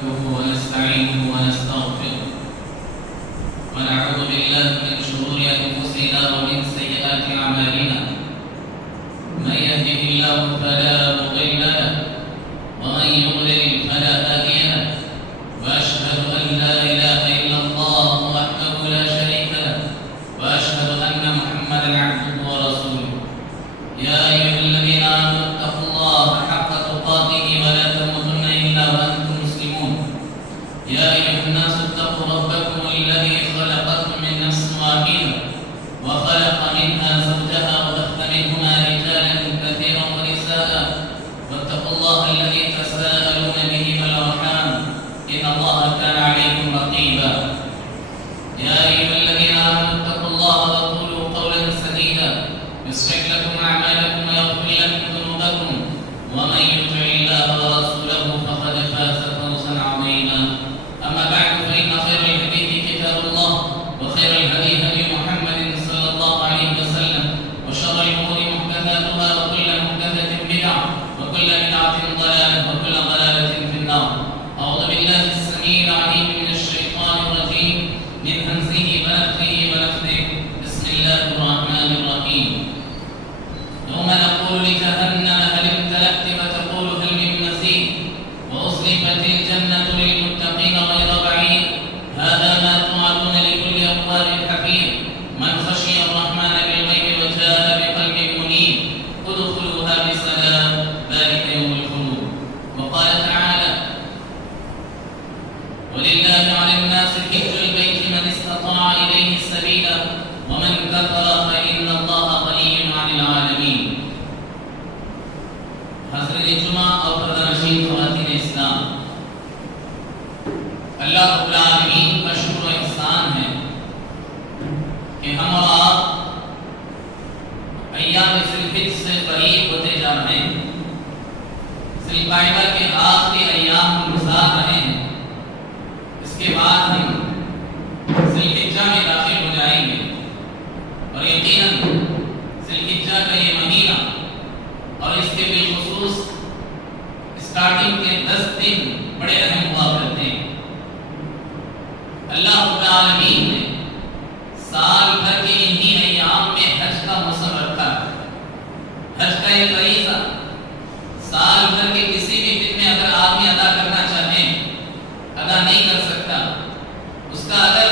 نحمده ونستعينه ونستغفره ونعوذ بالله من شرور أنفسنا ومن سيئات أعمالنا من يهده الله فلا مضل له ومن يضلل فلا هادي له وأشهد أن لا إله إلا الله وحده لا شريك له وأشهد أن محمدا عبده ورسوله يا أيها الذين آمنوا اتقوا الله حق تقاته ولا تموتن إلا وأنتم مسلمون يا أيها الناس اتقوا ربكم الذي خلقكم من نفس واحدة وخلق منها زوجها وبث منهما رجالا كثيرا ونساء واتقوا الله الذي تساءلون به والأرحام إن الله كان عليكم رقيبا يا أيها الذين آمنوا اتقوا الله وقولوا قولا سديدا يصلح لكم أعمالكم ويغفر لكم ذنوبكم ومن يطع الله ورسوله فقد فاز فوزا عظيما أما بعد فإن خير الحديث كتاب الله وخير الهدي هدي محمد صلى الله عليه وسلم وشر الأمور محدثاتها وكل محدثة بدعة وكل بدعة ضلالة وكل ضلالة في النار أعوذ بالله السميع العليم من الشيطان الرجيم من همزه ونفخه ونفثه بسم الله الرحمن الرحيم يوم نقول لجهنم هل امتلأت فتقول هل من مزيد وأزلفت الجنة للمتقين غير بعيد هذا ما توعدون لكل أواب حفيظ من خشي الرحمن بالغيب وجاء بقلب منيب ادخلوها بسلام ذلك يوم الخلود وقال تعالى ولله على الناس حج البيت من استطاع إليه سبيلا ومن كفر فإن الله غني عن العالمين حضرت جمعہ اور پردہ خواتین اسلام اللہ رب العالمین کا شکر و احسان ہے کہ ہم اور آپ ایام ذی الحجہ سے قریب ہوتے جا رہے ہیں ذی القعدہ کے آخری ایام گزار رہے ہیں اس کے بعد ہم ذی الحجہ میں داخل ہو جائیں گے اور یقیناً ذی الحجہ کا یہ مہینہ اور اس کے بالخصوص اسٹارٹنگ کے 10 دن بڑے اہم ہوا کرتے ہیں اللہ رب العالمین نے سال بھر کے انہی ایام میں حج کا موسم رکھا ہے حج کا یہ فریضہ سال بھر کے کسی بھی دن میں اگر آدمی ادا کرنا چاہے ادا نہیں کر سکتا اس کا اگر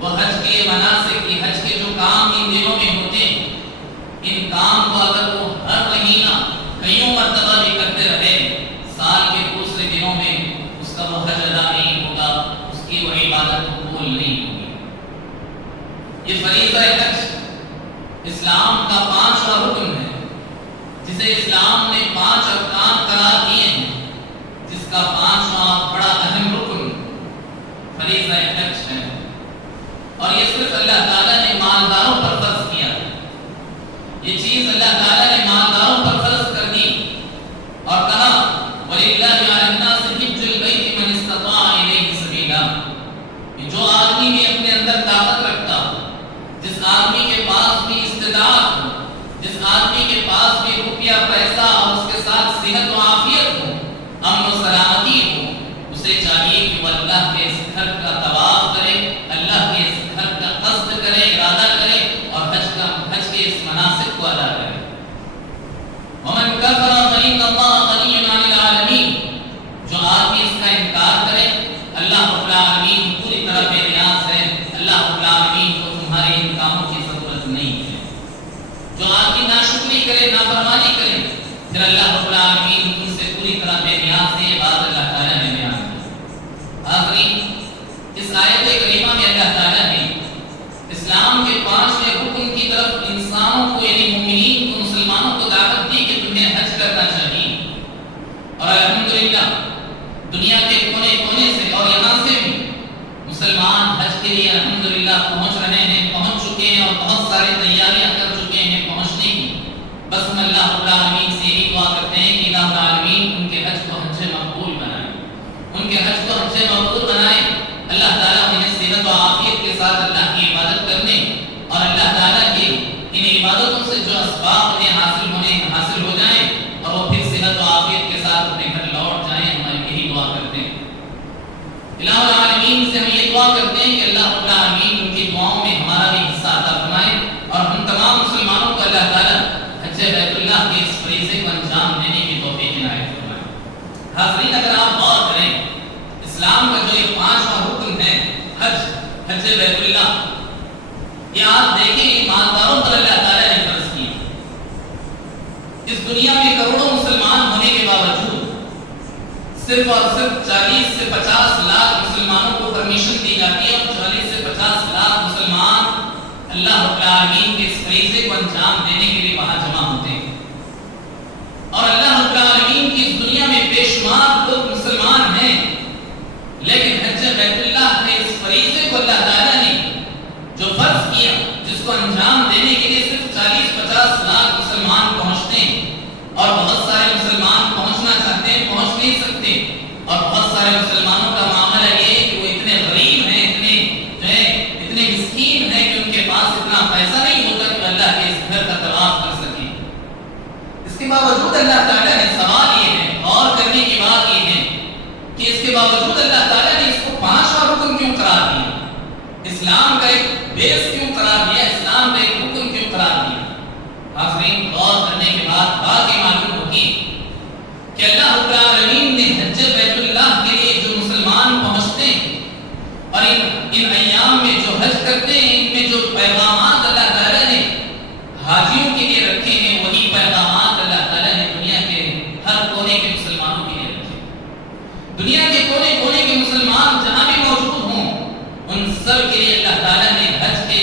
وہ حج کے مناسک کی حج کے جو کام ان دنوں میں ہوتے ہیں ان کام کو اگر وہ ہر مہینہ کئیوں مرتبہ بھی کرتے رہے سال کے دوسرے دنوں میں اس کا وہ حج ادا نہیں ہوگا اس کی وہ عبادت قبول نہیں ہوگی یہ فریضہ حج اسلام کا 5واں رکن ہے جسے اسلام نے 5 ارکان قرار دیے ہیں جس کا 5واں بڑا اہم رکن فریضہ حج ہے اور یہ صرف اللہ تعالیٰ نے مالداروں پر فرض کیا یہ چیز اللہ تعالیٰ نے مالداروں پر فرض کر دی اور کہا وَلِلَّهِ عَلَى النَّاسِ حِجُّ الْبَيْتِ مَنِ اسْتَطَاعَ إِلَيْهِ سَبِيلًا جو آدمی بھی اپنے اندر طاقت رکھتا جس آدمی کے پاس بھی استطاعت ہو جس آدمی کے پاس بھی روپیہ پیسہ اور اس کے ساتھ صحت و عافیت ہو امن و سلامتی ہو اسے چاہیے کہ وہ اللہ کے اس گھر کا طواف کرے اللہ کے اس گھر کا قصد کرے ارادہ کرے اور حج کے اس مناسک کو ادا کرے ومن کفر فإن اللہ غنی عن العالمین جو آدمی اس کا انکار کرے اللہ رب العالمین پوری طرح بے نیاز ہے اللہ رب العالمین کو تمہارے ان کاموں کی ضرورت نہیں ہے جو آدمی ناشکری کرے نافرمانی کرے پھر اللہ رب العالمین ان سے پوری طرح بے نیاز ہے یہ بات اللہ تعالیٰ نے بیان کی آخری اس آیت کریمہ میں اللہ تعالیٰ نے اسلام کے 5ویں رکن کی طرف انسانوں کو یعنی مومنین کو مسلمانوں کو دعوت دی کہ تمہیں حج کرنا چاہیے اور الحمدللہ دنیا کے کونے کونے سے اور یہاں سے بھی مسلمان حج کے لیے الحمدللہ پہنچ رہے ہیں پہنچ چکے ہیں اور بہت سارے تیاریاں کر چکے ہیں پہنچنے کی بس ہم اللہ رب العالمین سے یہی دعا کرتے ہیں کہ اللہ العالمین ان کے حج کو حج مقبول بنائے ان کے حج کو حج مقبول بنائے اللہ تعالیٰ انہیں صحت و عافیت کے ساتھ اللہ کی عبادت کرنے اور اللہ تعالیٰ کی ان عبادتوں سے جو اسباب انہیں حاصل ہو جائیں اور وہ پھر صحت و عافیت کے ساتھ اپنے گھر لوٹ جائیں ہم یہی دعا کرتے ہیں فرضیات یہ آپ دیکھیں ایمانداروں پر اللہ تعالیٰ نے فرض کیا. اس دنیا میں کروڑوں مسلمان ہونے کے باوجود صرف اور صرف 40 سے 50 لاکھ مسلمانوں کو پرمیشن دی جاتی ہے اور 40 سے 50 لاکھ مسلمان اللہ رب العالمین کے اس فریضے کو انجام دینے کے لیے وہاں جمع ہوتے ہیں. اور اللہ رب العالمین کی اس دنیا میں بے شمار لوگ مسلمان ہیں، لیکن حج بیت اللہ کے اس فریضے کو اللہ تعالیٰ نے جو فرض کیا، جس کو انجام دینے کے لیے صرف 40-50 لاکھ مسلمان پہنچتے ہیں اور بہت سارے مسلمان پہنچنا چاہتے ہیں، پہنچ نہیں سکتے. اور بہت سارے مسلمانوں کا معاملہ یہ ہے کہ وہ اتنے غریب ہیں، اتنے مسکین ہیں کہ ان کے پاس اتنا پیسہ نہیں ہوتا کہ اللہ کے اس گھر کا طواف کر سکیں. اس کے باوجود اللہ تعالیٰ نے سوال یہ ہے، غور کرنے کی بات یہ ہے کہ اس کے باوجود اللہ تعالیٰ نے اس کو 5واں رکن کیوں قرار دیا؟ اسلام کا ایک بیس کیوں قرار دیا؟ اسلام کا ایک رکن کیوں قرار دیا؟ حاضرین، غور کرنے کے بعد بات یہ معلوم ہوگی کہ اللہ رب العالمین نے حج بیت اللہ کے لیے جو مسلمان پہنچتے ہیں اور ان ایام میں جو حج کرتے ہیں، ان میں جو پیغامات اللہ تعالیٰ نے حاجیوں کے لیے رکھے ہیں، وہی پیغامات اللہ تعالیٰ نے دنیا کے ہر کونے کے مسلمانوں کے لیے رکھے. دنیا کے کونے کونے کے مسلمان جہاں بھی موجود ہوں، ان سب کے لیے اللہ تعالیٰ نے حج کے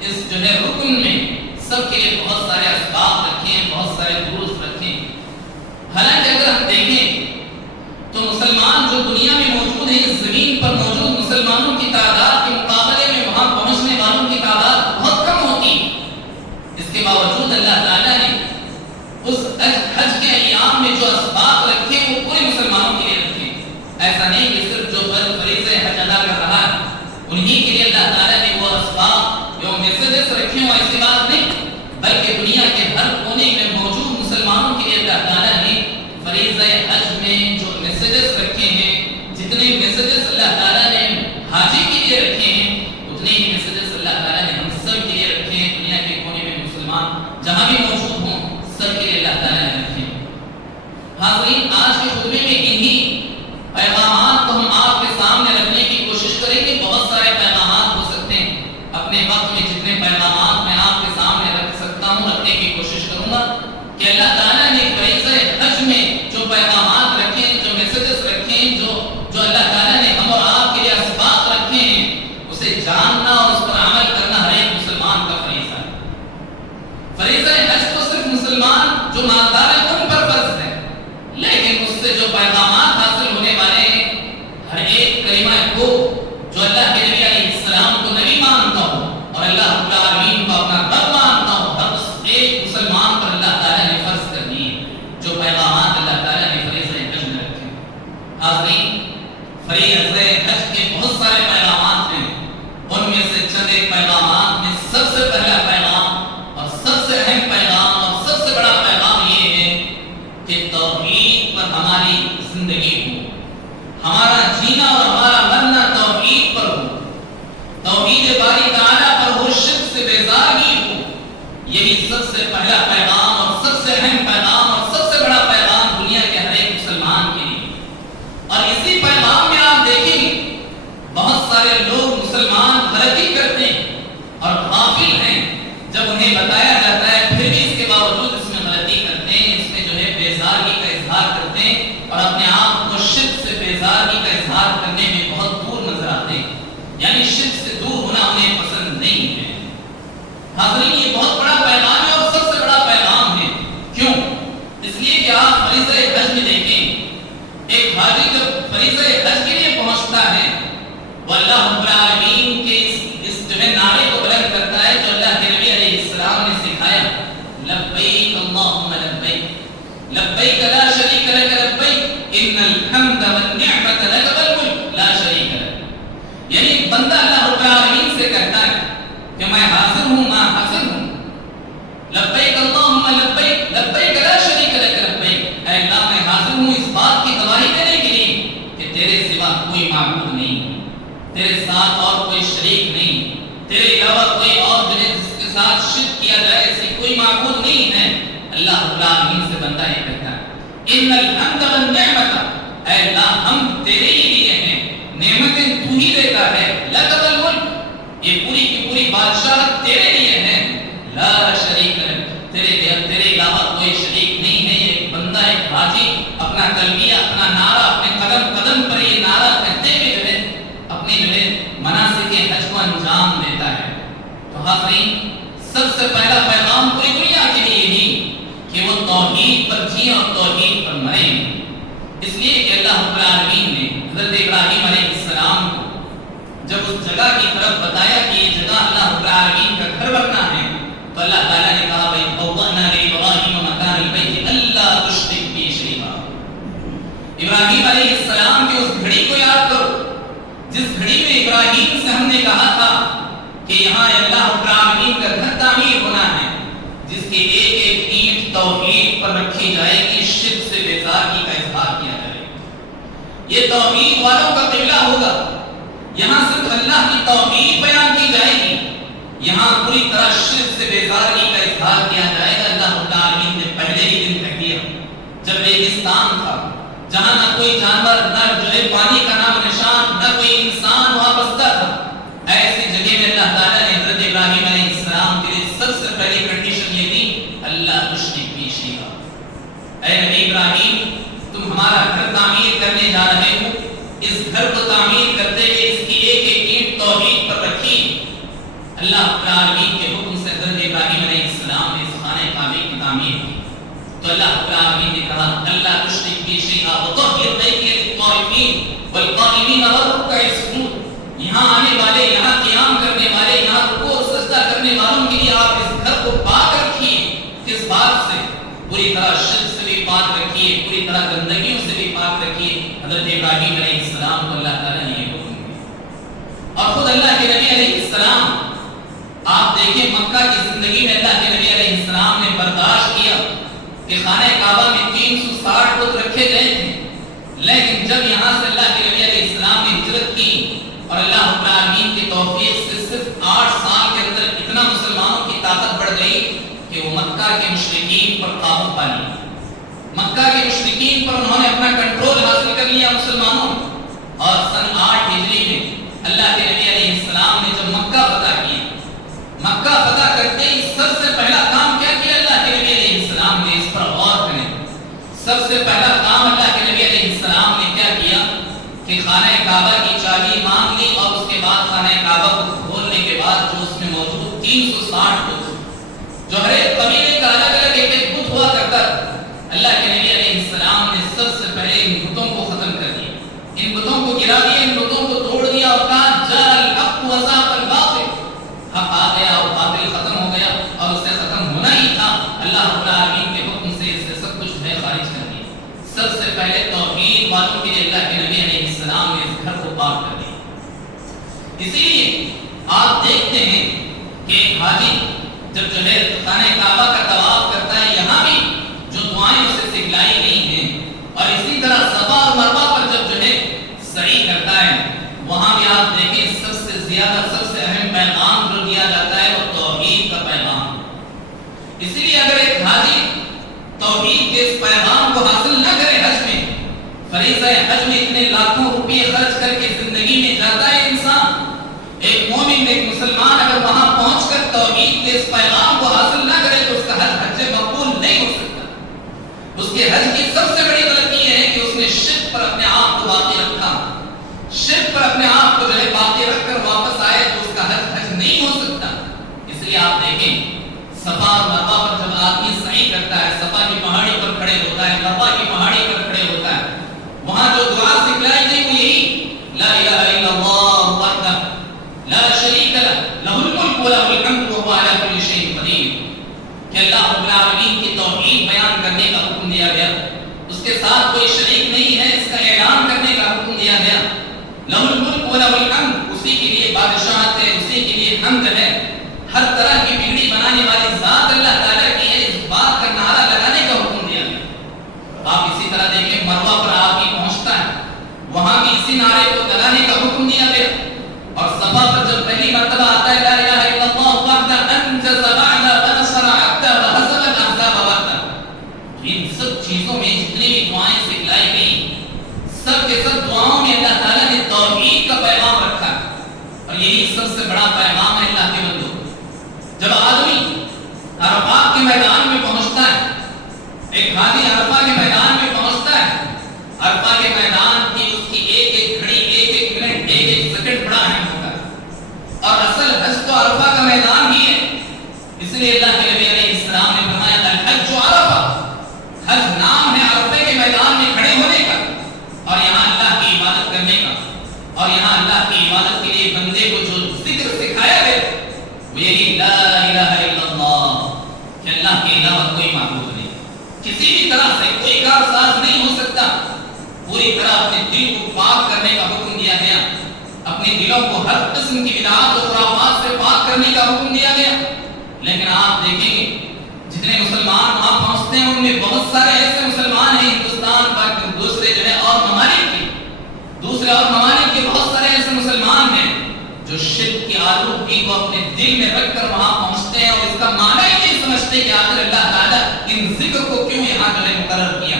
اس جو ہے رکن میں سب کے لیے بہت سارے اسباب رکھے ہیں، بہت سارے درست رکھے ہیں. حالانکہ اگر ہم دیکھیں تو مسلمان جو دنیا میں موجود ہیں، اس زمین پر موجود مسلمانوں کی تعداد کے مقابلے میں وہاں پہنچنے والوں کی تعداد بہت کم ہوتی. اس کے باوجود اللہ تعالیٰ نے اس حج کے ایام میں جو اسباب رکھے وہ پورے مسلمانوں کے لیے رکھے. ایسا نہیں کہ صرف جو فریضہ حج ادا کر رہا ہے انہی کے لیے اللہ تعالیٰ نے وہ اسباب جو میسیجز رکھے ہوں، ایسی بات نہیں، بلکہ دنیا کے ہر کونے میں موجود مسلمانوں کے لیے اللہ تعالیٰ نے فریضہ حج میں جو میسیجز رکھے ہیں، جتنے میسیجز اللہ تعالیٰ نے حاجی کے لیے رکھے ہیں، اتنے ہی میسیجز اللہ تعالیٰ نے ہم سب کے لیے رکھے ہیں. دنیا کے کونے میں مسلمان جہاں بھی موجود ہوں، سب کے لیے اللہ تعالیٰ نے رکھے ہیں. حاضرین، آج کے خطبے میں انہی پیغامات کو ہم آپ کے سامنے رکھنے کی کوشش کریں گے. بہت سارے پیغامات ہو سکتے ہیں، اپنے وقت میں جتنے پیغامات میں آپ کے سامنے رکھ سکتا ہوں رکھنے کی کوشش کروں گا کہ اللہ تعالیٰ نے فریضہ حج میں جو پیغامات رکھے ہیں، جو میسیجز رکھے ہیں، جو اللہ تعالیٰ نے ہم اور آپ کے لیے اسباق رکھے ہیں، اسے جاننا اور اس پر عمل کرنا ہر ایک مسلمان کا فریضہ ہے. فریضہ حج تو صرف مسلمان جو مالدار ہیں ان پر فرض ہے، لیکن اس سے جو پیغامات حاصل ہونے والے ہیں، ہر ایک کلمہ کو جو اللہ کے نبی علیہ السلام کو نبی مانتا ہو اور اللہ رب العالمین کو اپنا رب مانتا ہو، ہر ایک مسلمان پر اللہ تعالیٰ نے فرض کر دیے جو پیغامات اللہ تعالیٰ نے فریضہ حج میں رکھے. حاضرین، فریضہ حج کے بہت سارے پیغامات ہیں. ان میں سے چند ایک پیغامات میں سب سے پہلا پیغام اور سب سے اہم پیغام اور سب سے بڑا پیغام یہ ہے کہ توحید پر ہماری زندگی ہو، ہمارا جینا اور ہمارا مرنا توحید پر ہو، توحید باری تعالیٰ پر ہو، شرک سے بیزاری ہو. یہی سب سے پہلا پیغام اور سب سے اہم پیغام اور سب سے بڑا پیغام دنیا کے ہر ایک مسلمان کے لیے. اور اسی پیغام میں آپ دیکھیں گے بہت سارے لوگ مسلمان غلطی کرتے ہیں اور غافل ہیں. جب انہیں بتایا جاتا ہے پھر بھی اس کے باوجود اس میں غلطی کرتے ہیں، اس میں جو ہے بیزاری کا اظہار کرتے ہیں اور اپنے آپ کو شرک سے بیزاری کا اظہار کرنے میں بہت دور نظر آتے ہیں. یعنی شرک سے دور ہونا انہیں پسند نہیں ہے. حاضرین، یہ بہت بڑا پیغام ہے اور سب سے بڑا پیغام ہے. کیوں؟ اس لیے کہ آپ فریضہ حج میں دیکھیں، ایک حاجی جب فریضہ حج کے لیے پہنچتا ہے وہ اللہ رب العالمین کے اس جو ہے نعرے کو بلند کرتا ہے جو اللہ کے نبی علیہ السلام نے سکھایا، لبیک اللہم لبیک لبیک لا شریک لک لبیک ان الحمد والنعمت لک والملک لا شریک لک. یعنی بندہ اللہ رب العالمین سے کہتا ہے کہ میں حاضر ہوں، میں حاضر ہوں، لبیک اللہم لبیک لبیک لا شریک لک لبیک. اے اللہ، میں حاضر ہوں اس بات کی گواہی دینے کے لیے کہ تیرے سوا کوئی معبود نہیں، تیرے ساتھ اور کوئی شریک نہیں، تیرے علاوہ کوئی اور جس کے ساتھ شرک کیا جائے ایسی کوئی معبود نہیں ہے. اللہ رب العالمین سے بندہ یہ کہتا ہے ان الحمد والنعمت، اے اللہ ہم تیرے ہی لیے ہیں، نعمتیں تو ہی دیتا ہے، لک الملک یہ پوری کی پوری بادشاہت تیرے لیے ہے، لا شریک لک، تیرے علاوہ کوئی شریک نہیں ہے۔ ایک بندہ، ایک حاجی اپنا تلبیہ، اپنا نعرہ، اپنے قدم قدم پر یہ نعرہ کہتے ہوئے جو ہے اپنی مناسک حج کو انجام دیتا ہے۔ تو حاضرین، سب سے پہلا پیغام پوری دنیا کے لیے یہی کہ وہ توحید پر جئیں اور توحید پر مریں۔ اس لیے کہ اللہ رب العالمین نے حضرت ابراہیم علیہ السلام کو جب اس جگہ کی طرف بتایا کہ یہ جگہ اللہ رب العالمین کا گھر بننا ہے، تو اللہ تعالیٰ نے کہا بھائی بوأنا لإبراہیم مکان البیت الا تشرک بی شیئا۔ ابراہیم علیہ السلام کی اس گھڑی کو یاد کرو جس گھڑی میں ابراہیم سے ہم نے کہا تھا کہ یہاں اللہ رب العالمین کا گھر تعمیر ہونا ہے، جس کی ایک ایک اینٹ توحید پر رکھی جائے گی، شرک سے بیزاری کا اظہار کیا جائے گا۔ یہ توحید والوں کا قبلہ ہوگا، یہاں صرف اللہ کی توحید بیان کی جائے گی، یہاں پوری طرح شرک سے بیزاری کا اظہار کیا جائے گا۔ اللہ رب العالمین نے پہلے ہی دن کہہ دیا جب ریگستان تھا، جہاں نہ کوئی جانور، نہ جو ہے پانی کا نام نشان، نہ کوئی انسان وہاں بستا تھا، ایسی جگہ میں اللہ تعالیٰ نے حضرت ابراہیم علیہ السلام کے لیے سب سے پہلی کنڈیشن یہ دی، اللہ تشرک بی شیئا۔ اے نبی ابراہیم، تم ہمارا گھر تعمیر کرنے جا رہے ہو، اس گھر کو تعمیر کرتے ہوئے اس کی ایک ایک اینٹ توحید پر رکھی۔ اللہ رب العالمین کے حکم سے حضرت ابراہیم علیہ السلام نے اس خانہ کعبہ کی تعمیر کی۔ تو اللہ رب العالمین نے کہا اللہ تشرک بی شیئا وطہر بیتی للطائفین والقائمین والرکع السجود۔ یہاں آنے والے، یہاں قیام کرنے والے، یہاں رکوع اور سجدہ کرنے والوں کے لیے آپ اس گھر کو پاک رکھیے۔ کس بات سے؟ پوری طرح شرک سے بھی پاک رکھیے، پوری طرح گندگیوں سے بھی پاک رکھیے۔ حضرت ابراہیم علیہ السلام کو اللہ تعالیٰ نے یہ حکم دیا۔ اور خود اللہ کے نبی علیہ السلام، آپ دیکھیں مکہ کی زندگی میں اللہ کے نبی علیہ السلام نے برداشت کیا کہ خانہ کعبہ میں 360 بت رکھے گئے تھے، لیکن جب یہاں سے اللہ کے نبی علیہ السلام نے ہجرت کی اور اللہ رب العالمین کی توفیق سے صرف 8 سال کے اندر اتنا مسلمانوں کی طاقت بڑھ گئی کہ وہ مکہ کے مشرکین پر قابو پا لیا۔ مکہ کے مشرکین پر انہوں نے اپنا کنٹرول حاصل کر لیا مسلمانوں۔ اور سن 8 ہجری میں اللہ کے نبی علیہ السلام نے جب مکہ فتح کیا، مکہ فتح کرتے ہی سب سے پہلا کام کیا کیا اللہ کے نبی علیہ السلام نے؟ اس پر غور کریں۔ سب سے پہلا کام اللہ کے نبی علیہ السلام نے کیا کیا کہ خانہ کعبہ کی چابی مانگ لی، اور اس کے بعد خانہ کعبہ کو کھولنے کے بعد جو اس میں موجود 360 بت، جو ہر ایک قبیلے کا الگ الگ ایک ایک بت ہوا کرتا، اللہ کے نبی علیہ السلام نے سب سے پہلے ان بتوں کو ختم کر دیا، ان بتوں کو گرا دیا، ان بتوں کو توڑ دیا اور کہا جاء الحق وزهق الباطل، حق آ گیا اور باطل ختم ہو گیا، اور اس سے ختم ہونا ہی تھا۔ اللہ رب العالمین کے حکم سے اس سے سب کچھ ہے خارج کر دیا۔ سب سے پہلے توحید والوں کے لیے اللہ کے نبی علیہ السلام نے اس گھر کو پاک کر دیا۔ اسی لیے آپ دیکھتے ہیں کہ ایک حاجی جب جو ہے خانہ کعبہ کا طواف کرتا ہے، یہاں بھی جو دعائیں اسے سکھلائی گئی ہیں، اور اسی طرح صفا اور مروہ پر جب جو ہے سعی کرتا ہے، وہاں بھی آپ دیکھیں سب سے زیادہ، سب سے اہم پیغام جو دیا جاتا ہے وہ توحید کا پیغام۔ اسی لیے اگر ایک حاجی توحید کے اس پیغام کو حاصل نہ کرے، حج میں فریضہ حج میں اتنے لاکھوں روپے خرچ کر کے زندگی میں جاتا ہے انسان، ایک مومن، ایک مسلمان اگر وہاں پہنچ کر توحید کے اس پیغام کو حاصل نہ کرے تو اس کا حج مقبول نہیں ہو سکتا۔ اس کے حج کی سب سے بڑی غلطی یہ ہے کہ اس نے شرک پر اپنے آپ کو باقی رکھا، شرک پر اپنے آپ کو جو ہے باقی رکھ کر واپس آئے تو اس کا حج نہیں ہو سکتا۔ اس لیے آپ دیکھیں صفا اور مروہ پر جب آدمی سعی کرتا ہے، صفا کی پہاڑی پر کھڑے ہوتا ہے، مروہ کی پہاڑی پر کھڑے ہوتا ہے، وہاں جو دعا سکھلائی گئی وہ یہی لا الہ الا اللہ وحدہ لا شریک لہ لہ الملک و لہ الحمد وہو علی کل شیء قدیر، کہ اللہ رب العالمین کی توحید بیان کرنے کا حکم دیا گیا، اس کے ساتھ کوئی شریک نہیں ہے، اس کا اعلان کرنے کا حکم دیا گیا۔ لہ الملک و لہ الحمد، اسی کے لیے بادشاہت ہے، اسی کے لیے حمد ہے، ہر طرح کی بگڑی بنانے والی ذات اللہ تعالیٰ کی ہے، اس بات کا نعرہ لگانے کا حکم دیا گیا۔ آپ اسی طرح دیکھیں مروہ پر آپ کی پہنچتا ہے، وہاں بھی اسی نعرے کو لگانے کا حکم دیا گیا۔ اور صفا پر جب پہلی مرتبہ آتا ہے لا الہ الا اللہ وحدہ انجز وعدہ ونصر عبدہ وہزم الاحزاب وحدہ، ان سب چیزوں میں جتنی بھی دعائیں سکھلائی گئی، سب کے سب دعاؤں میں اللہ تعالیٰ نے توحید کا پیغام رکھا، اور یہی سب سے بڑا پیغام حاجی عرفہ کے میدان میں پہنچتا ہے، عرفہ کے میدان کی اس کی ایک ایک گھڑی، ایک ایک منٹ، ایک ایک سیکنڈ بڑا اہم ہوتا ہے، اور اصل حج تو عرفہ کا میدان ہی ہے۔ اس لیے اللہ کے نبی علیہ السلام نے فرمایا الحج عرفہ، حج نام ہے عرفے کے میدان میں کھڑے ہونے کا، اور یہاں اللہ کی عبادت کرنے کا، اور یہاں اللہ کی عبادت کے لیے بندے کو جو ذکر سکھایا گیا وہ یہی لا الہ الا اللہ، کہ اللہ کے علاوہ کوئی معبود نہیں، کسی بھی طرح سے کوئی کارساز نہیں ہو سکتا، پوری طرح اپنے دل کو پاک کرنے کا حکم دیا گیا، اپنے دلوں کو ہر قسم کی بدعات و خرافات سے پاک کرنے کا حکم دیا گیا۔ لیکن آپ دیکھیں گے جتنے مسلمان وہاں پہنچتے ہیں ان میں بہت سارے ایسے مسلمان ہیں ہندوستان، پاکستان، دوسرے جو ہے اور ممالک کے بہت سارے ایسے مسلمان ہیں جو شرک کی آلودگی کو اپنے دل میں رکھ کر وہاں پہنچتے ہیں اور اس کا معنی ہی نہیں سمجھتے کہ آخر اللہ تعالیٰ ان ذکر کو کیوں یہاں جو ہے مقرر کیا۔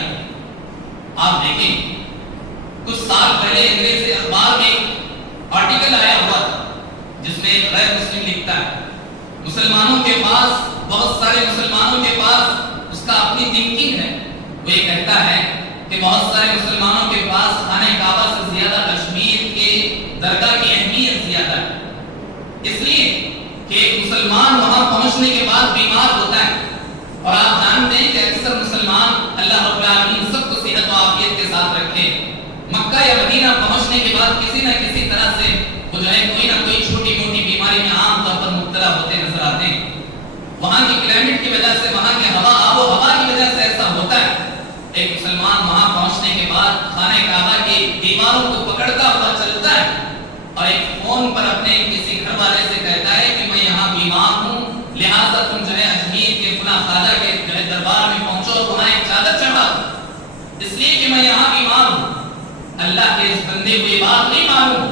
آپ دیکھیں کچھ سال پہلے انگریزی اخبار میں ایک آرٹیکل آیا ہوا تھا جس میں ایک غیر مسلم لکھتا ہے مسلمانوں کے پاس، بہت سارے مسلمانوں کے پاس اس کا اپنی تھنکنگ ہے، وہ یہ کہتا ہے کہ بہت سارے مسلمانوں کے پاس خانہ کعبہ سے زیادہ کشمیر کے درگاہ کی اہمیت زیادہ ہے، اس لیے کہ ایک مسلمان وہاں پہنچنے کے بعد بیمار ہوتا ہے، اور آپ جانتے ہیں کہ اکثر مسلمان اللہ رب العالمین سب کو صحت و عافیت کے ساتھ رکھے، مکہ یا مدینہ پہنچنے کے بعد کسی نہ کسی طرح سے وہ جو ہے کوئی نہ کوئی چھوٹی موٹی بیماری میں عام طور پر مبتلا ہوتے نظر آتے ہیں۔ وہاں کی کلائمیٹ کی وجہ سے، وہاں کے آب و ہوا کی وجہ سے ایسا ہوتا ہے۔ ایک مسلمان وہاں پہنچنے کے بعد خانہ کعبہ کی دیواروں کو پکڑتا ہوا چلتا ہے اور ایک فون پر اپنے کسی گھر والے سے کہتا ہے کہ میں یہاں بیمار ہوں، لہٰذا تم جو ہے اجمیر کے فلاں خواجہ کے جو ہے دربار میں پہنچو اور وہاں ایک چادر چڑھا، اس لیے کہ میں یہاں بیمار ہوں۔ اللہ کے اس بندے کو یہ بات نہیں معلوم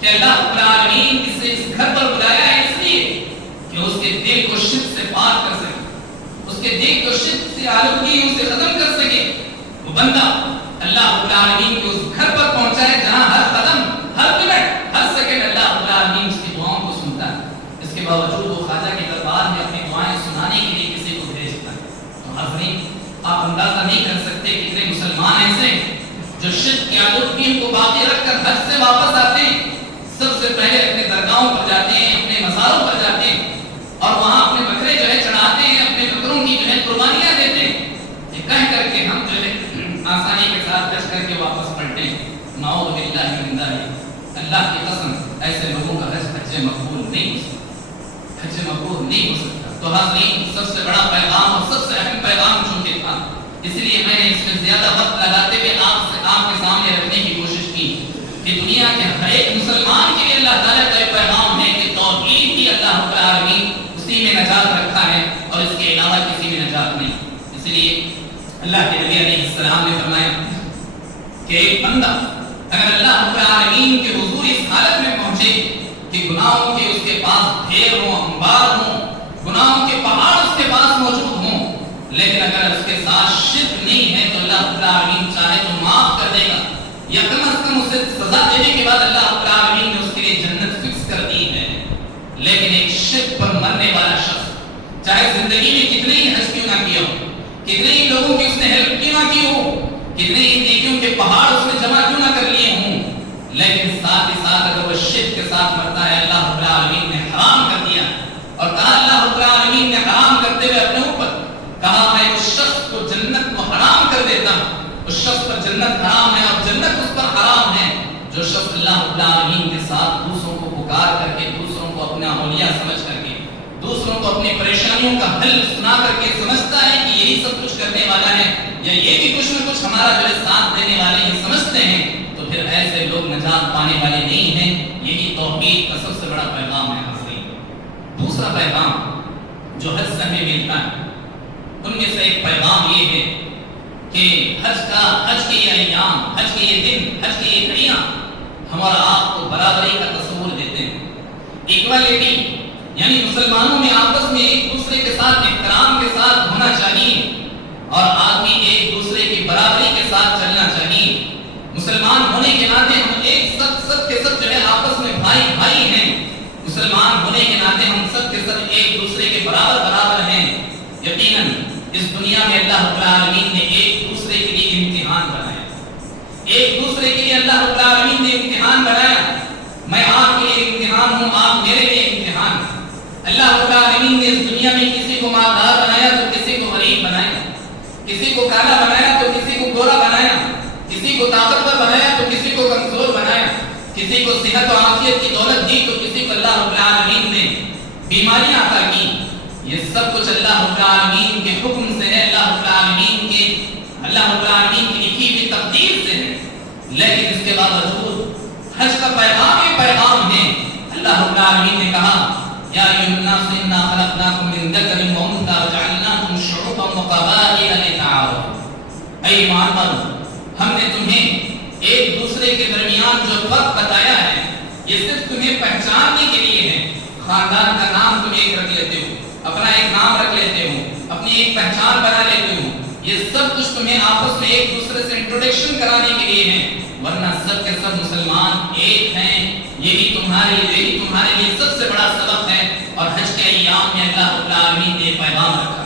کہ اللہ رب العالمین اسے اس گھر پر بلایا ہے اس لیے کہ اس کے دل کو شرک سے پاک کر سکے، اس کے دل کو شرک سے آلودگی سے ختم کر سکے۔ وہ بندہ اللہ رب العالمین کے اس گھر پر پہنچا ہے جہاں ہر قدم، ہر منٹ، ہر سیکنڈ اللہ رب العالمین اس کی دعاؤں کو سنتا ہے۔ اس کے باوجود وہ خواجہ کے دربار میں اپنی دعائیں سنانے کے لیے کسی کو بھیجتا ہے۔ تو حاضرین، آپ اندازہ نہیں کر سکتے کتنے مسلمان ایسے ہیں جو شرک کی آلودگی کو باقی رکھ کر حج سے واپس آتے ہیں، سب سے پہلے اپنے درگاہوں پر جاتے ہیں، اپنے مزاروں پر جاتے ہیں اور وہاں اپنے بکرے جو ہے چڑھاتے ہیں، اپنے بکروں کی جو ہے قربانیاں دیتے ہیں، یہ کہہ کر کے ہم جو ہے آسانی کے ساتھ حج کر کے واپس پلٹیں۔ نعوذ باللہ من ذلک، اللہ کی قسم ایسے لوگوں کا حج مقبول نہیں ہو سکتا، حج مقبول نہیں ہو سکتا۔ تو حاضرین، سب سے بڑا پیغام اور سب سے اہم پیغام چونکہ تھا، اس لیے میں نے اس میں زیادہ وقت لگاتے ہوئے آپ کے سامنے رکھنے کی کوشش کی کہ دنیا کے ہر ایک مسلمان کے لیے اللہ تعالیٰ کا یہ پیغام ہے کہ توحید ہی اللہ رب العالمین اسی میں نجات رکھا ہے اور اس کے علاوہ کسی میں نجات نہیں۔ اس لیے اللہ کے نبی علیہ السلام نے فرمایا کہ ایک بندہ اگر اللہ رب العالمین کے حضور اس حالت میں پہنچے کہ گناہوں کے اس کے پاس ڈھیر ہوں، انبار ہوں، گناہوں کے پہاڑ اس کے پاس موجود ہوں، لیکن اگر اس کے ساتھ شرک نہیں ہے تو اللہ رب العالمین چاہے تو معاف کر دے گا، یا کم از کم اسے سزا دینے کے بعد اللہ رب العالمین نے اس کے لیے جنت فکس کر دی ہے۔ لیکن ایک شرک پر مرنے والا شخص چاہے زندگی میں کتنے ہی حج کیوں نہ کیا ہو، کتنے ہی لوگوں کی اس نے ہیلپ کیوں نہ کی ہو، کتنے ہی نیکیوں کے پہاڑ اس نے جمع کیوں نہ کر لیے ہوں، لیکن ساتھ ہی ساتھ اگر وہ شرک کے ساتھ مرتا ہے اللہ رب العالمین نے حرام کر دیا اور کہا اللہ رب العالمین نے حرام کرتے ہوئے اپنے اوپر کہا میں اس شخص کو جنت کو حرام کر دیتا ہوں، اس شخص پر جنت حرام ہے اور جنت اس پر حرام ہے جو شخص اللہ رب العالمین کے ساتھ دوسروں کو پکار کر کے، دوسروں کو اپنا اولیاء سمجھ کر کے، دوسروں کو اپنی پریشانیوں کا حل سنا کر کے سمجھتا ہے کہ یہی سب کچھ کرنے والا ہے یا یہ بھی کچھ نہ کچھ ہمارا جو ہے ساتھ دینے والے ہیں سمجھتے ہیں، تو پھر ایسے لوگ نجات پانے والے نہیں ہیں۔ یہی توحید کا سب سے بڑا پیغام ہے حاضرین۔ دوسرا پیغام جو حج سے ہمیں ملتا ہے ان میں سے ایک پیغام یہ ہے کہ حج کے یہ ایام، حج کے یہ دن، حج کے یہ گھڑیاں ہم اور آپ کو برابری کا تصور دیتے ہیں، ایکوالٹی، یعنی مسلمانوں میں آپس میں ایک دوسرے کے ساتھ احترام کے ساتھ ہونا چاہیے اور آدمی ایک دوسرے کی برابری کے ساتھ چلنا چاہیے۔ مسلمان ہونے کے ناطے ہم ایک سب کے سب جو ہے آپس میں بھائی ہیں، مسلمان ہونے کے ناطے ہم سب کے سب ایک دوسرے کے برابر ہیں۔ یقیناً اس دنیا میں اللہ رب العالمین نے ایک دوسرے کے لیے امتحان بنایا، ایک دوسرے کے لیے اللہ رب العالمین نے امتحان بنایا۔ میں آپ کے لیے امتحان ہوں، آپ میرے لیے امتحان ہیں۔ اللہ رب العالمین نے اس دنیا میں کسی کو مالدار بنایا تو کسی کو غریب بنایا، کسی کو کالا بنایا تو کسی کو گورا بنایا، کسی کو طاقتور بنایا تو کسی کو کمزور بنایا، کسی کو صحت و عافیت کی دولت دی تو کسی کو اللہ رب العالمین نے بیماریاں عطا کی۔ یہ سب کچھ اللہ رب العالمین کے حکم سے ہے، اللہ رب العالمین کی لکھی ہوئی تقدیر سے ہے۔ لیکن اس کے باوجود حج کا پیغام یہ پیغام ہے۔ اللہ رب العالمین نے کہا یا ایھا الناس انا خلقناکم من ذکر و انثی وجعلناکم شعوبا وقبائل لتعارفوا۔ اے ایمان والو، ہم نے تمہیں ایک دوسرے کے درمیان جو فرق بتایا ہے یہ صرف تمہیں پہچاننے کے لیے ہے۔ خاندان کا نام تم ایک رکھ لیتے ہو، اپنا ایک نام رکھ لیتے ہو، اپنی ایک پہچان بنا لیتے ہو، یہ سب کچھ تمہیں آپس میں ایک دوسرے سے انٹروڈکشن کرانے کے لیے ہے، ورنہ سب کے سب مسلمان ایک ہیں۔ یہ بھی تمہارے لیے سب سے بڑا سبق ہے۔ اور حج کے ایام میں اللہ رب العالمین نے پیغام رکھا،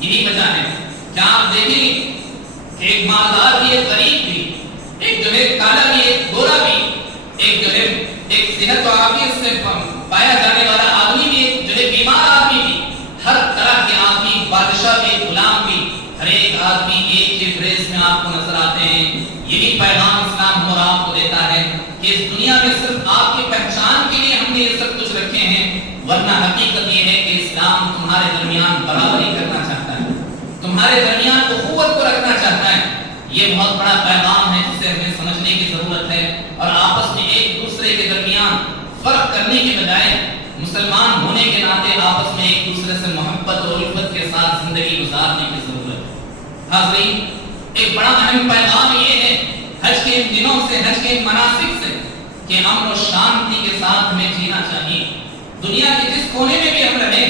یہی وجہ ہے کہ آپ دیکھیں کہ ایک مالدار بھی، ایک غریب بھی، ایک جو ہے کالا بھی، ایک گورا بھی، ایک جو ہے ایک صحت و عافیت سے پایا جانے والا آدمی بھی، ایک جو ہے بیمار آدمی بھی، ہر طرح کے آدمی، بادشاہ بھی، غلام بھی، ہر ایک آدمی ایک ہی ڈریس میں آپ کو نظر آتے ہیں۔ یہ بھی پیغام اسلام ہم اور آپ کو دیتا ہے کہ اس دنیا میں صرف آپ کی پہچان کے لیے ہم نے یہ سب کچھ رکھے ہیں، ورنہ حقیقت یہ ہے کہ اسلام تمہارے درمیان برابری کرنا چاہتا ہے، تمہارے درمیان اخوت کو رکھنا چاہتا ہے۔ یہ بہت بڑا پیغام ہے جسے ہمیں سمجھنے کی ضرورت ہے، اور آپس میں ایک دوسرے کے درمیان فرق کرنے کے بجائے مسلمان ہونے کے ناطے آپس میں ایک دوسرے سے محبت اور الفت کے ساتھ زندگی گزارنے کی ضرورت ہے۔ حاضرین، ایک بڑا اہم پیغام یہ ہے حج کے ان دنوں سے، حج کے ان مناسک سے، کہ امن و شانتی کے ساتھ ہمیں جینا چاہیے۔ دنیا کے جس کونے میں بھی ہم رہیں،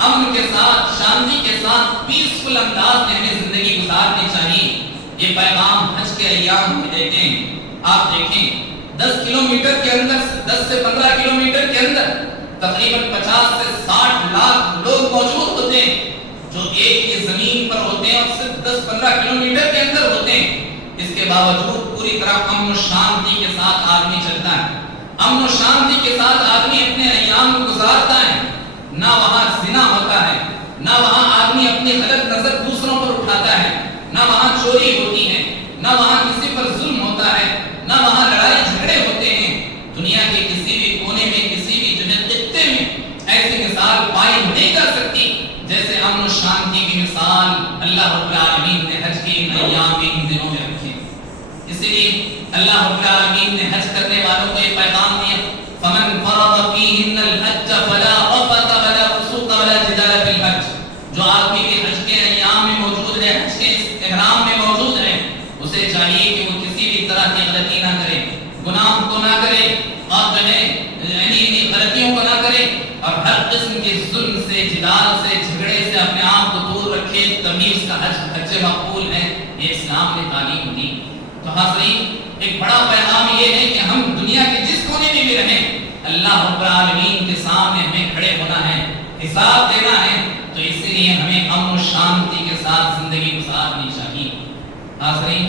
امن کے ساتھ، شانتی کے ساتھ، پیسفل انداز میں ہمیں زندگی گزارنی چاہیے۔ یہ پیغام حج کے ایام میں دیتے ہیں۔ آپ دیکھیں 10 کلومیٹر کے اندر، 10 سے 15 کلومیٹر کے اندر تقریباً 50 سے 60 لاکھ لوگ موجود ہوتے ہیں جو ایک ہی زمین پر ہوتے ہیں اور صرف 10-15 کلومیٹر کے اندر ہوتے ہیں۔ اس کے باوجود پوری طرح امن و شانتی کے ساتھ آدمی چلتا ہے، امن و شانتی کے ساتھ آدمی اپنے ایام کو گزارتا ہے۔ نہ وہاں زنا ہوتا ہے، نہ وہاں آدمی اپنی غلط نظر دوسروں پر اٹھاتا ہے، نہ وہاں چوری ہوتی ہے، نہ وہاں کسی پر ظلم ہوتا ہے، نہ وہاں لڑائی جھگڑے ہوتے ہیں۔ دنیا کے کسی بھی کونے میں، کسی بھی جو ہے خطے میں ایسی مثال پائی نہیں کر سکتی جیسے امن و شانتی کی مثال اللہ رب العالمین نے حج کے ان ایام میں، ان دنوں میں رکھی۔ اسی لیے اللہ رب العالمین نے حج کرنے والوں کو یہ پیغام دیا، فمن فرض فیہن الحج فلا رفث ولا فسوق ولا جدال فی الحج۔ جو آدمی بھی حج کے ایام میں موجود ہے، حج کے احرام میں موجود ہے، اسے چاہیے کہ وہ کسی بھی طرح کی غلطی نہ کرے، گناہ کو نہ کرے، اور جو ہے یعنی غلطیوں کو نہ کرے، اور ہر قسم کے ظلم سے، جدال سے، جھگڑے سے اپنے آپ کو دور رکھے، تبھی اس کا حج مقبول ہے۔ یہ اسلام نے تعلیم دی۔ تو حاضرین، ایک بڑا پیغام یہ ہے کہ ہم دنیا کے جس کونے میں بھی رہیں، اللہ رب العالمین کے سامنے ہمیں کھڑے ہونا ہے، حساب دینا ہے، تو اسی لیے ہمیں امن و شانتی کے ساتھ زندگی گزارنی چاہیے۔ حاضرین،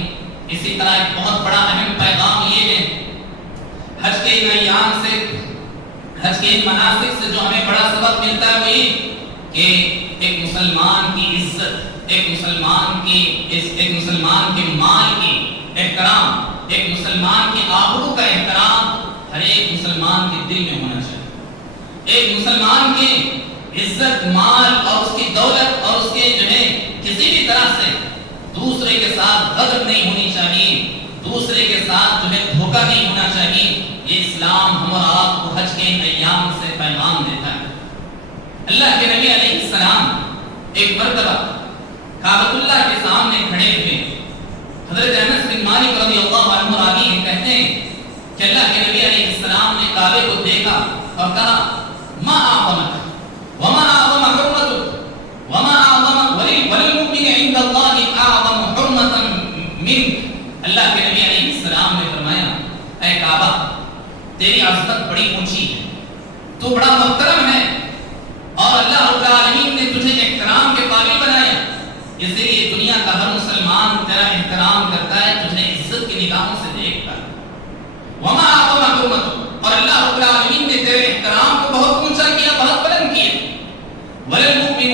اسی طرح ایک بہت بڑا اہم پیغام یہ ہے حج کے ان ایام سے، حج کے ان مناسک سے جو ہمیں بڑا سبق ملتا ہے وہ یہ کہ ایک مسلمان کی عزت، ایک مسلمان کے مال کی احترام، ایک مسلمان کی آبرو کا احترام ہر ایک مسلمان کے دل میں ہونا چاہیے۔ ایک مسلمان کی عزت، مال اور اس کی دولت اور اس کے جو ہے کسی بھی طرح سے دوسرے کے ساتھ غدر نہیں ہونی چاہیے، دوسرے کے ساتھ جو ہے دھوکہ نہیں ہونا چاہیے۔ یہ اسلام ہم اور آپ کو حج کے ان ایام سے پیغام دیتا ہے۔ اللہ کے نبی علیہ السلام ایک مرتبہ کعبۃ اللہ کے سامنے کھڑے ہوئے، حضرت انس بن مالک رضی اللہ عنہ راوی ہیں، کہتے ہیں کہ اللہ کے نبی علیہ السلام نے کعبے کو دیکھا اور کہا ما اعظمک وما اعظم حرمتک وما اعظم وللمؤمن عند اللہ اعظم حرمتا منک۔ اللہ کے نبی علیہ السلام نے فرمایا، اے کعبہ، تیری عظمت بڑی اونچی ہے، تو بڑا محترم ہے، اور اللہ رب العالمین نے تجھے احترام کے قابل بنایا، تیرا احترام کرتا ہے، تجھے عزت کی نگاہوں سے دیکھتا ہے۔ وما اعظم حرمتک، اور اللہ رب العالمین نے تیرے احترام کو بہت اونچا کیا، بہت بلند کیا۔ وللمؤمن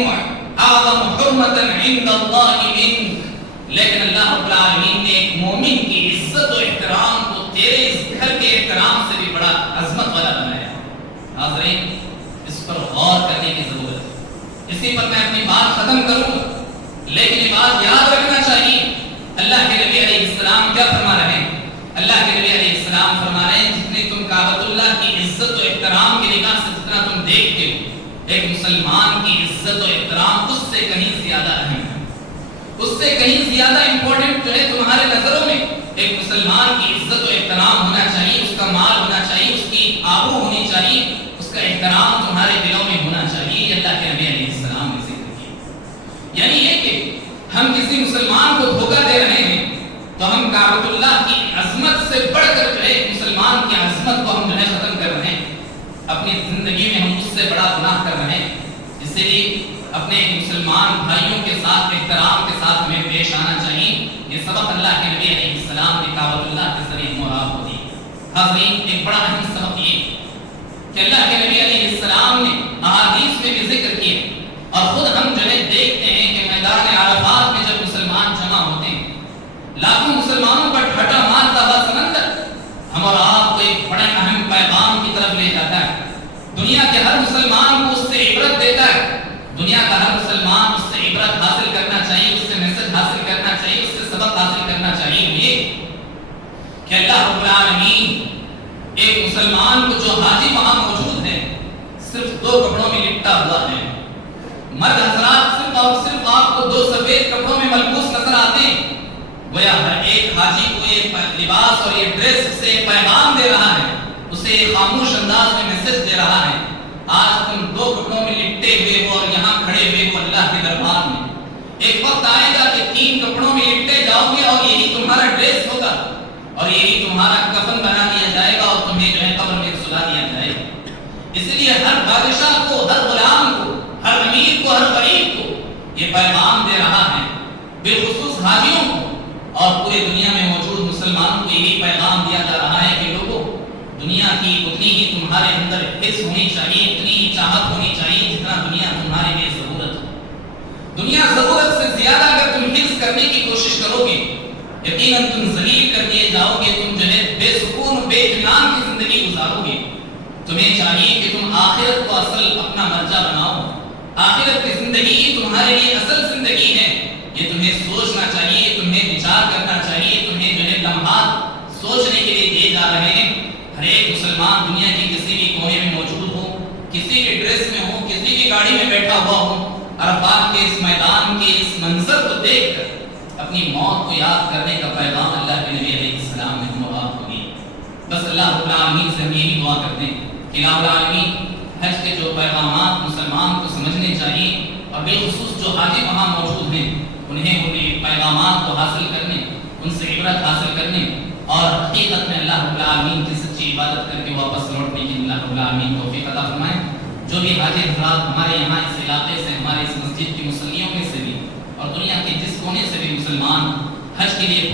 اعظم حرمۃ عند اللہ منک، لیکن اللہ رب العالمین نے ایک مومن کی عزت و احترام کو تیرے اس گھر کے احترام سے بھی بڑا عظمت والا بنایا۔ حاضرین، اس پر غور کرنے کی ضرورت ہے۔ اسی پر میں اپنی بات ختم کروں گا، لیکن یہ بات یاد رکھنا چاہیے اللہ کے نبی علیہ السلام کیا فرما رہے ہیں۔ اللہ کے نبی علیہ السلام فرما رہے ہیں جتنی تم کعبۃ اللہ کی عزت و احترام کی نگاہ سے جتنا تم دیکھتے ہو، ایک مسلمان کی عزت و احترام اس سے کہیں زیادہ اہم ہے، اس سے کہیں زیادہ امپورٹنٹ جو ہے تمہارے نظروں میں ایک مسلمان کی عزت و احترام ہونا چاہیے، اس کا مال ہونا چاہیے، اس کی آبرو ہونی چاہیے، اس کا احترام تمہارے دلوں میں ہونا چاہیے۔ یہ اللہ کے نبی علیہ السلام نے ذکر کیا۔ یعنی یہ کہ ہم کسی مسلمان کو دھوکہ دے رہے ہیں تو ہم کعبۃ اللہ کی عظمت سے بڑھ کر جو ہے مسلمان کی عظمت کو ہم جو ہے ختم کر رہے ہیں، اپنی زندگی میں ہم اس سے بڑا گناہ کر رہے ہیں۔ اس لیے اپنے مسلمان بھائیوں کے ساتھ احترام کے ساتھ ہمیں پیش آنا چاہیے۔ یہ سبق اللہ کے نبی علیہ السلام نے کعبۃ اللہ کے ذریعے مراد کو دی۔ حاضرین، ایک بڑا اہم سبق یہ کہ اللہ کے نبی علیہ السلام نے احادیث میں بھی ذکر کیا، اور خود ہم جو ہے دیکھتے ہیں کہ میدان عرفات میں جب مسلمان جمع ہوتے ہیں، لاکھوں مسلمانوں پر ڈھٹا مارتا ہوا سمندر ہم اور آپ کو ایک بڑے اہم پیغام کی طرف لے جاتا ہے۔ دنیا کے ہر مسلمان کو اس سے عبرت دیتا ہے، دنیا کا ہر مسلمان اس سے عبرت حاصل کرنا چاہیے، اس سے میسج حاصل کرنا چاہیے، اس سے سبق حاصل کرنا چاہیے یہ کہ اللہ رب العالمین ایک مسلمان کو جو حاجی وہاں موجود ہے صرف 2 کپڑوں میں لپٹا ہوا ہے۔ مرد حضرات صرف اور صرف آپ کو 2 سفید کپڑوں میں ملبوس نظر آتے ہیں، گویا ہر ایک حاجی کو یہ لباس اور یہ ڈریس اسے پیغام دے رہا ہے، اسے خاموش انداز میں میسج دے رہا ہے۔ آج تم 2 کپڑوں میں لپٹے ہوئے ہو اور یہاں کھڑے ہوئے ہو اللہ کے دربار میں، ایک وقت آئے گا کہ 3 کپڑوں میں لپٹے جاؤ گے اور یہی تمہارا ڈریس ہوگا اور یہی تمہارا کفن بنا دیا جائے گا اور تمہیں جو ہے قبر میں سلا دیا جائے گا۔ اس لیے ہر بادشاہ کو، ہر غلام کو، ہر امیر کو، ہر غریب کو یہ پیغام دے رہا ہے، بالخصوص حاجیوں کو اور پورے دنیا میں موجود مسلمانوں کو یہی پیغام دیا جا رہا ہے کہ لوگوں، دنیا کی اتنی ہی تمہارے اندر حس ہونی چاہیے، اتنی ہی چاہت ہونی چاہیے جتنا دنیا تمہارے لیے ضرورت ہو۔ دنیا ضرورت سے زیادہ اگر تم حفظ کرنے کی کوشش کرو گے، یقیناً تم ذلیل کر دیے جاؤ گے، تم جو ہے بے سکون بے اطمینان کی زندگی گزارو گے۔ تمہیں چاہیے کہ تم آخرت کو اصل اپنا مرجع بناؤ، آخرت کی زندگی ہی تمہارے لیے اصل زندگی ہے، یہ تمہیں سوچنا چاہیے، تمہیں وچار کرنا چاہیے، تمہیں جو ہے لمحات سوچنے کے لیے دیے جا رہے ہیں۔ ہر ایک مسلمان دنیا کی کسی بھی کونے میں موجود ہو، کسی بھی ڈریس میں ہو، کسی بھی گاڑی میں بیٹھا ہوا ہو، عرفات کے اس میدان کے اس منظر کو دیکھ کر اپنی موت کو یاد کرنے کا پیغام اللہ کے نبی علیہ السلام نے ہم اور آپ کو دیا۔ بس اللہ رب العالمین سے ہم یہی دعا کرتے ہیں کہ الہ العالمین حج کے جو پیغامات مسلمان کو سمجھنے چاہیے اور بالخصوص جو حاجی وہاں موجود ہیں انہیں ان پیغامات کو حاصل کرنے، ان سے عبرت حاصل کرنے اور حقیقت میں اللہ رب العالمین کی سچی عبادت کر کے واپس لوٹنے کی اللہ رب العالمین توفیق عطا فرمائے۔ جو بھی حاجی حضرات ہمارے یہاں اس علاقے سے، ہمارے اس مسجد کی مصلیوں میں سے بھی اور دنیا کے جس کونے سے بھی مسلمان حج کے لیے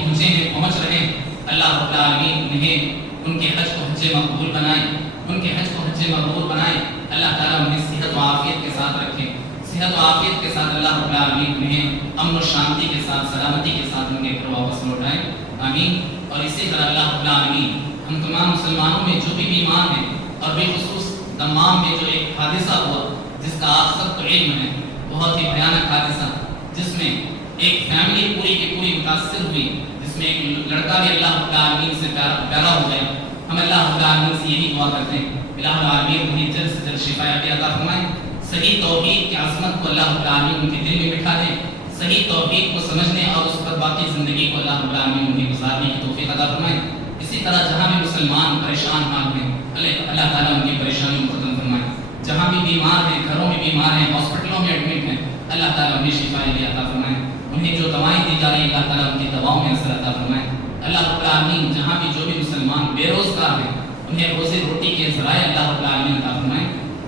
پہنچ رہے ہیں، اللہ رب العالمین انہیں ان کے حج کو حج مقبول بنائے، ان کے حج کو حج مقبول بنائے۔ اللہ تعالیٰ انہیں صحت و عافیت کے ساتھ رکھے، صحت و عافیت کے ساتھ اللہ رب العالمین انہیں امن و شانتی کے ساتھ، سلامتی کے ساتھ ان کے گھر واپس لوٹائیں، آمین۔ اور اسی طرح اللہ رب العالمین ہم تمام مسلمانوں میں جو بھی بیمار ہیں اور بالخصوص دمام میں جو ایک حادثہ ہوا جس کا آپ سب کو علم ہے، بہت ہی بھیانک حادثہ جس میں ایک فیملی پوری کی پوری متاثر ہوئی، جس میں ایک لڑکا بھی اللہ رب العالمین سے پیارا ہو گیا۔ ہم اللہ رب العالمین سے یہی دعا کرتے ہیں الہ العالمین انہیں جلد سے جلد شفا عطا فرمائیں، صحیح توحید کی عظمت کو اللہ رب العالمین ان کے دل میں بٹھا دیں، صحیح توحید کو سمجھنے اور اس پر باقی زندگی کو اللہ رب العالمین انہیں گزارنے کی توفیق عطا فرمائیں۔ اسی طرح جہاں بھی مسلمان پریشان حال ہیں اللہ تعالیٰ ان کی پریشانیوں کو ختم فرمائے، جہاں بھی بیمار ہیں، گھروں میں بیمار ہیں، ہاسپٹلوں میں ایڈمٹ ہیں، اللہ تعالیٰ انہیں شفا عطا فرمائے، انہیں جو دوائیں دی جا رہی ہیں اللہ تعالیٰ ان کی دواؤں میں اثر عطا فرمائے۔ اللہ رب العالمین جہاں بھی جو بھی مسلمان بے روزگار ہیں انہیں روزی روٹی کے ذرائع اللہ رب العالمین عطا فرمائے،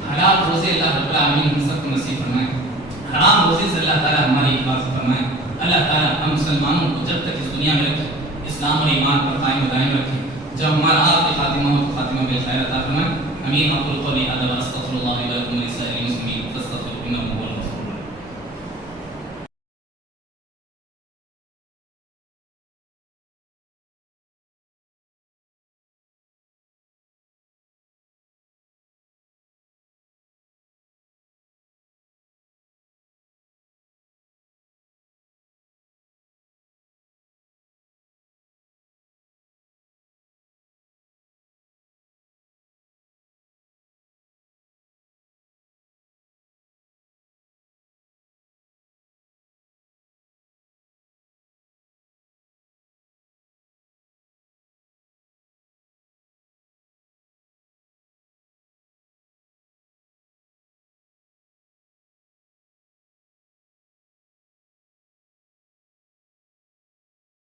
حلال روزی اللہ رب العالمین ہم سب کو نصیب فرمائے، حرام روزی سے اللہ تعالیٰ ہماری حفاظت فرمائے۔ اللہ تعالیٰ ہم مسلمانوں کو جب تک اس دنیا میں رکھے اسلام اور ایمان پر قائم و دائم رکھے. جب ہمارا آخری خاتمہ ہو تو خاتمہ بالخیر عطا فرمائے. امین. اقول قولی هذا واستغفر الله لي ولكم ولسائر المسلمين فاستغفروه انه